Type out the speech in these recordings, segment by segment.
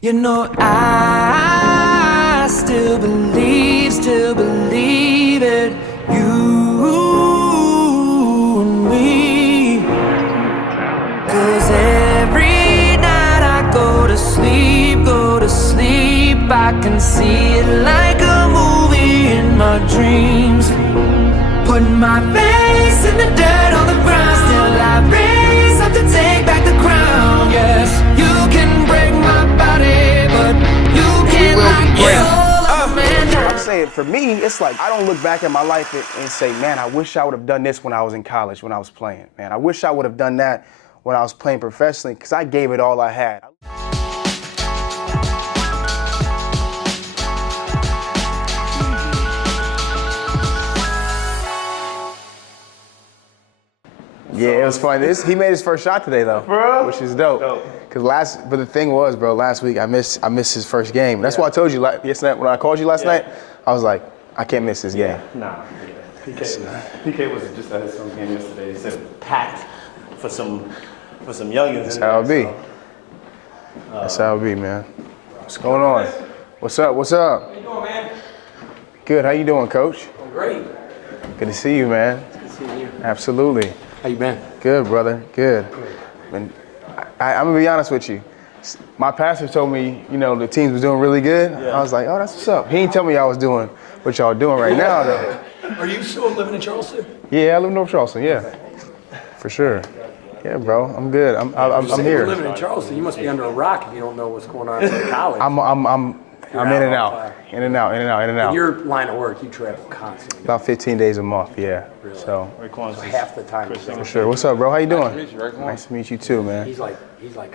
You know I still believe it. You and me. 'Cause every night I go to sleep, I can see it like a movie in my dreams. Putting my face in the dirt on the ground, still I raise up to take back the crown. Yes, you can break my body, but you can't lock your soul of a man down. I'm saying, for me, it's like I don't look back at my life and say, man, I wish I would have done this when I was in college, when I was playing. Man, I wish I would have done that when I was playing professionally, because I gave it all I had. Yeah, it was fun. He made his first shot today, though, which is dope. But the thing was, bro, last week I missed his first game. That's why I told you yesterday when I called you last night. I was like, I can't miss this game. Nah, PK was just at his son's game yesterday. He said packed for some youngins. That's how it be. That's how it be, man. What's going on? What's up? What's up? How you doing, man? Good. How you doing, Coach? I'm great. Good to see you, man. Good to see you. Absolutely. How you been? Good, brother. Good. And I'm gonna be honest with you. My pastor told me, the teams was doing really good. Yeah. I was like, oh, that's what's up. He didn't tell me I was doing what y'all doing right now, though. Are you still living in Charleston? Yeah, I live in North Charleston. Yeah, for sure. Yeah, bro. I'm good. I'm here. You're living in Charleston. You must be under a rock if you don't know what's going on in college. I'm in and out. In and out. In your line of work, you travel constantly. About 15 days a month, yeah. Really? So half the time. For sure. What's up, bro? How you doing? Nice to meet you too, man. He's like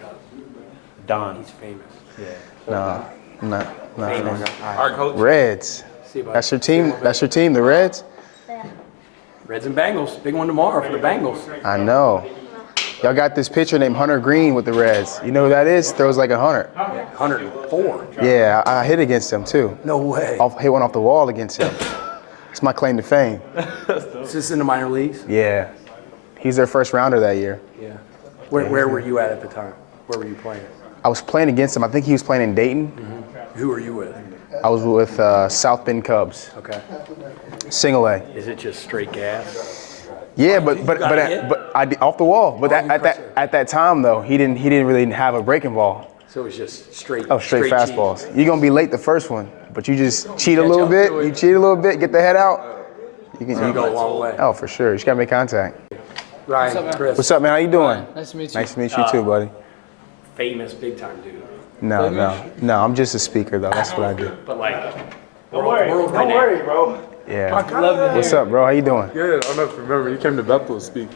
a Don. He's famous. Yeah. Nah, famous. Our coach. Reds. That's your team. That's your team, the Reds. Reds and Bengals. Big one tomorrow for the Bengals. I know. Y'all got this pitcher named Hunter Green with the Reds. You know who that is? Throws like 100. 104. Yeah, I hit against him too. No way. Hit one off the wall against him. It's my claim to fame. Is this in the minor leagues? Yeah. He's their first rounder that year. Yeah. Where were you at the time? Where were you playing? I was playing against him. I think he was playing in Dayton. Mm-hmm. Who were you with? I was with South Bend Cubs. Okay. Single A. Is it just straight gas? Yeah, but I off the wall. But at that time though, he didn't really have a breaking ball. So it was just straight. Oh, straight fastballs. You're gonna be late the first one, but you just cheat a little bit. You cheat a little bit, get the head out. You go a long way. Oh, for sure. You just gotta make contact. Ryan, Chris. What's up, man? How you doing? Nice to meet you. Nice to meet you too, buddy. Famous, big time dude. No. I'm just a speaker though. That's what I do. But like, Don't worry, bro. Yeah. What's up, bro? How you doing? Good. I don't know if you remember. You came to Bethel to speak.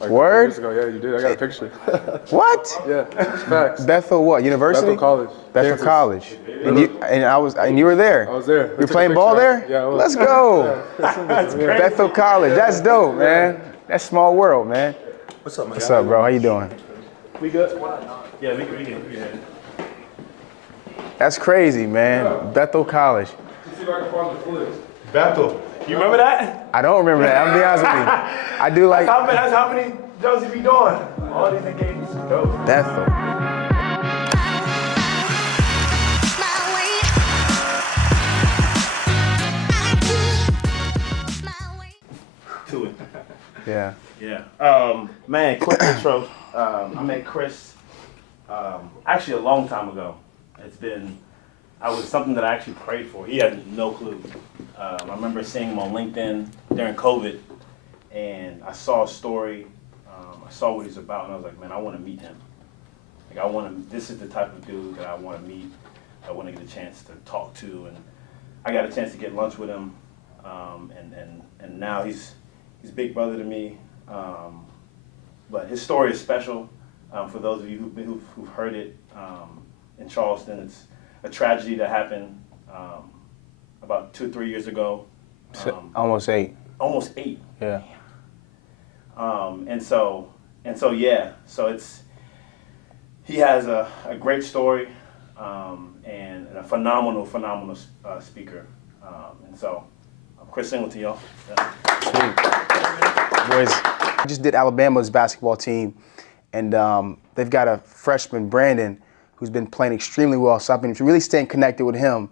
Like Word? 2 years ago. Yeah, you did. I got a picture. What? Yeah, it's facts. Bethel what? University? Bethel College. Bethel Kansas. College. And you were there. I was there. You were playing ball there? Yeah, I was. Let's go. Bethel College. That's dope, man. That's small world, man. What's up, man? What's up, bro? How you doing? We good? Yeah, we good. That's crazy, man. Bethel College. Let's see if I can find the flips. Bethel. You remember that? I don't remember that. I'll be honest with you. I do like That's how many jumps he be doing. All these games. Bethel. To it. Yeah. Yeah. Man, quick intro. I met Chris actually a long time ago. I was something that I actually prayed for. He had no clue. I remember seeing him on LinkedIn during COVID, and I saw a story. I saw what he's about, and I was like, man, I want to meet him. This is the type of dude that I want to meet. I want to get a chance to talk to, and I got a chance to get lunch with him, and now he's big brother to me. But his story is special for those of you who've heard it in Charleston. It's a tragedy that happened about 2-3 years ago. Almost 8. Almost 8. Yeah. So he has a great story and a phenomenal speaker. And so I'm Chris Singleton, y'all. Yeah. Sweet. Boys, I just did Alabama's basketball team, and they've got a freshman, Brandon, who's been playing extremely well. So I've been really staying connected with him.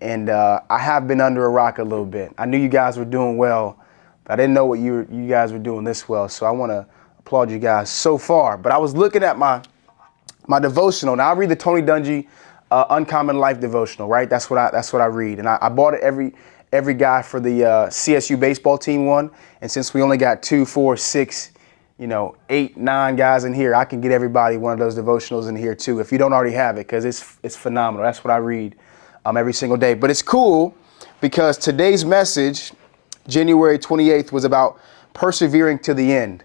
And I have been under a rock a little bit. I knew you guys were doing well, but I didn't know what you guys were doing this well. So I want to applaud you guys so far. But I was looking at my devotional. Now I read the Tony Dungy Uncommon Life devotional, right? That's what I read. And I bought it every guy for the CSU baseball team one. And since we only got 2, 4, 6, 8, 9 guys in here, I can get everybody one of those devotionals in here too, if you don't already have it, because it's phenomenal. That's what I read every single day. But it's cool because today's message, January 28th, was about persevering to the end,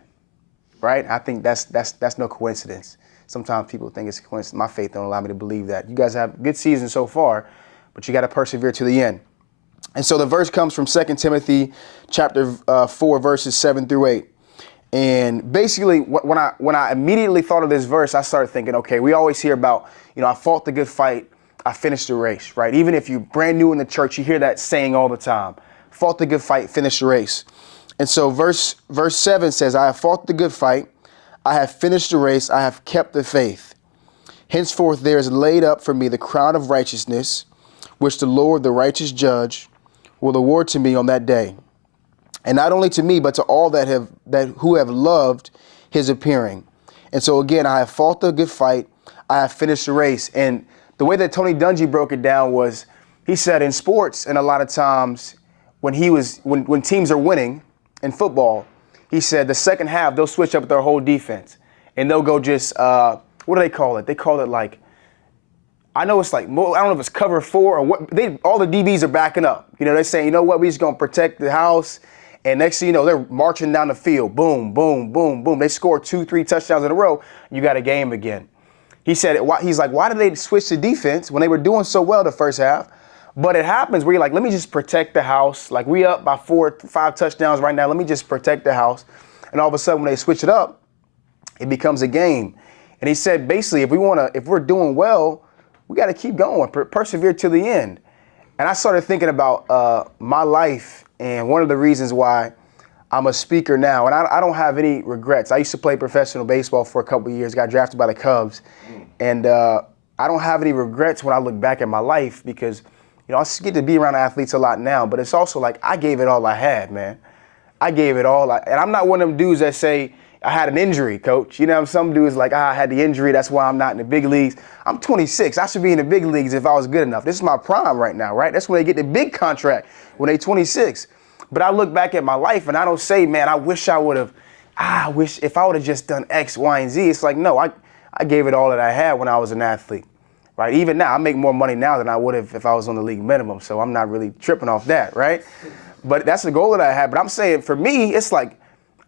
right? I think that's no coincidence. Sometimes people think it's a coincidence. My faith don't allow me to believe that. You guys have a good season so far, but you got to persevere to the end. And so the verse comes from 2 Timothy chapter 4, verses 7 through 8. And basically, when I immediately thought of this verse, I started thinking, okay, we always hear about, I fought the good fight, I finished the race, right? Even if you're brand new in the church, you hear that saying all the time. Fought the good fight, finished the race. And so verse 7 says, I have fought the good fight, I have finished the race, I have kept the faith. Henceforth there is laid up for me the crown of righteousness, which the Lord, the righteous judge, will award to me on that day. And not only to me, but to all who have loved his appearing. And so again, I have fought the good fight, I have finished the race. And the way that Tony Dungy broke it down was, he said in sports, and a lot of times when teams are winning in football, he said the second half, they'll switch up their whole defense. And they'll go just, what do they call it? They call it like, I know it's like, I don't know if it's cover 4 or what. All the DBs are backing up. They're saying, you know what, we're just going to protect the house. And next thing you know, they're marching down the field. Boom, boom, boom, boom. They score 2, 3 touchdowns in a row. You got a game again. He said, he's like, why did they switch to defense when they were doing so well the first half? But it happens where you're like, let me just protect the house. Like, we up by 4, 5 touchdowns right now. Let me just protect the house. And all of a sudden, when they switch it up, it becomes a game. And he said, basically, if we're doing well, we got to keep going, persevere to the end. And I started thinking about my life, and one of the reasons why I'm a speaker now, and I don't have any regrets. I used to play professional baseball for a couple of years, got drafted by the Cubs, and I don't have any regrets when I look back at my life because, I get to be around athletes a lot now, but it's also like I gave it all I had, man. I gave it all, and I'm not one of them dudes that say, I had an injury, coach. Some dudes like, I had the injury, that's why I'm not in the big leagues. I'm 26. I should be in the big leagues if I was good enough. This is my prime right now, right? That's when they get the big contract, when they're 26. But I look back at my life and I don't say, man, I wish if I would have just done X, Y, and Z. It's like, no, I gave it all that I had when I was an athlete, right? Even now, I make more money now than I would have if I was on the league minimum. So I'm not really tripping off that, right? But that's the goal that I had. But I'm saying for me, it's like,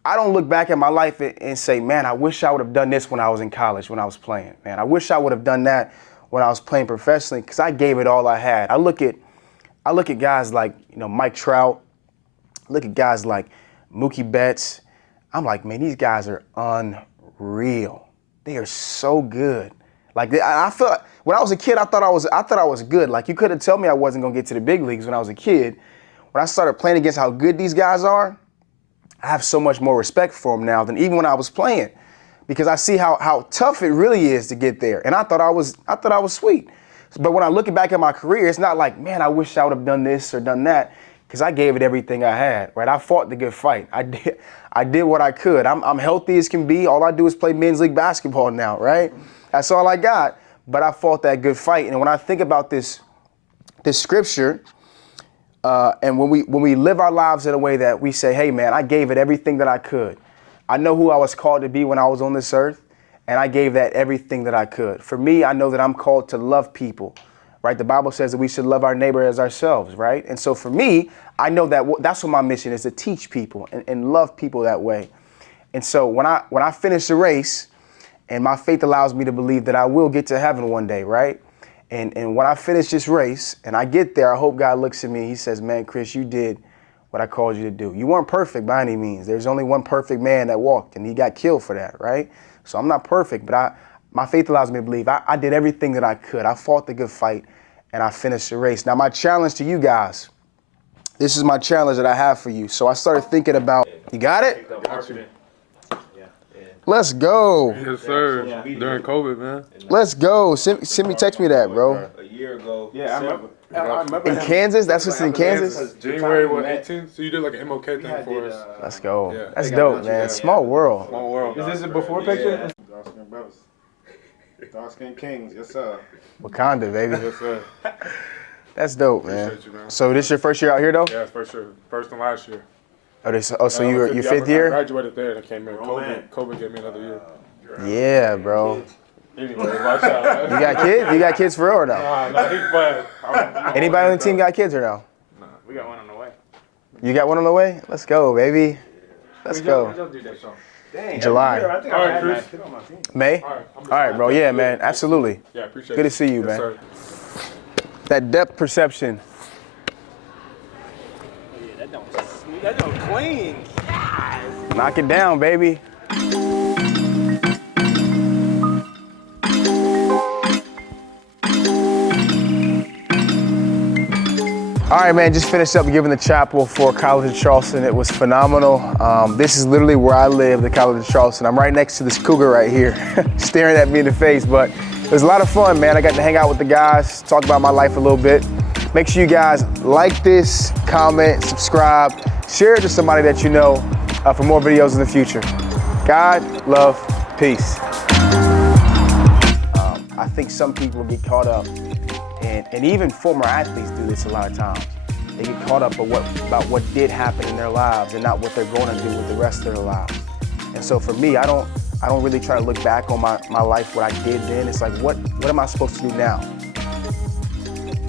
I don't look back at my life and say, man, I wish I would have done this when I was in college, when I was playing. Man, I wish I would have done that when I was playing professionally because I gave it all I had. I look at guys like, Mike Trout. I look at guys like Mookie Betts. I'm like, man, these guys are unreal. They are so good. Like, I feel like when I was a kid, I thought I was good. Like, you couldn't tell me I wasn't gonna get to the big leagues when I was a kid. When I started playing against how good these guys are, I have so much more respect for them now than even when I was playing, because I see how tough it really is to get there. And I thought I was sweet. But when I look back at my career, it's not like, man, I wish I would have done this or done that, because I gave it everything I had, right? I fought the good fight. I did what I could. I'm healthy as can be. All I do is play men's league basketball now, right? That's all I got. But I fought that good fight. And when I think about this scripture, and when we live our lives in a way that we say, hey, man, I gave it everything that I could. I know who I was called to be when I was on this earth, and I gave that everything that I could. For me, I know that I'm called to love people, right? The Bible says that we should love our neighbor as ourselves, right? And so for me, I know that that's what my mission is, to teach people and love people that way. And so when I finish the race, and my faith allows me to believe that I will get to heaven one day, right? And when I finish this race and I get there, I hope God looks at me. He says, man, Chris, you did what I called you to do. You weren't perfect by any means. There's only one perfect man that walked, and he got killed for that, right? So I'm not perfect, but my faith allows me to believe I did everything that I could. I fought the good fight, and I finished the race. Now, my challenge to you guys, this is my challenge that I have for you. So I started thinking about, you got it? Let's go. Yes, sir. During COVID, man. Let's go. Send me, text me that, bro. A year ago. Yeah, I remember. In Kansas? That's what's in Kansas? January 18th. So you did like an MLK thing for us. Let's go. Yeah. That's dope, man. Small world. Small world. Is this a before picture? Dark Skin Brothers. Dark Skin Kings. Yes, sir. Wakanda, baby. Yes, sir. That's dope, man. Appreciate you, man. So this your first year out here, though? Yeah, for sure. First and last year. So you're fifth I year? graduated there and I came here. COVID gave me another year. Yeah, bro. Anyway, watch out. You got kids? You got kids for real or no? Nah, he's bad. Anybody on the team got kids or no? We got one on the way. You got one on the way? Let's go, baby. Let's go. Dang, July. I think All I right, had Chris. that kid on my team. May? All right, bro. Yeah, man. Absolutely. Yeah, appreciate it. Good to see you, Yes, man. sir. That depth perception. That don't clean. Knock it down, baby. All right, man, just finished up giving the chapel for College of Charleston. It was phenomenal. This is literally where I live, the College of Charleston. I'm right next to this cougar right here, staring at me in the face, but it was a lot of fun, man. I got to hang out with the guys, talk about my life a little bit. Make sure you guys like this, comment, subscribe, share it to somebody that you know for more videos in the future. God, love, peace. I think some people get caught up, and even former athletes do this a lot of times. They get caught up about what did happen in their lives and not what they're going to do with the rest of their lives. And so for me, I don't really try to look back on my life, what I did then. It's like, what am I supposed to do now?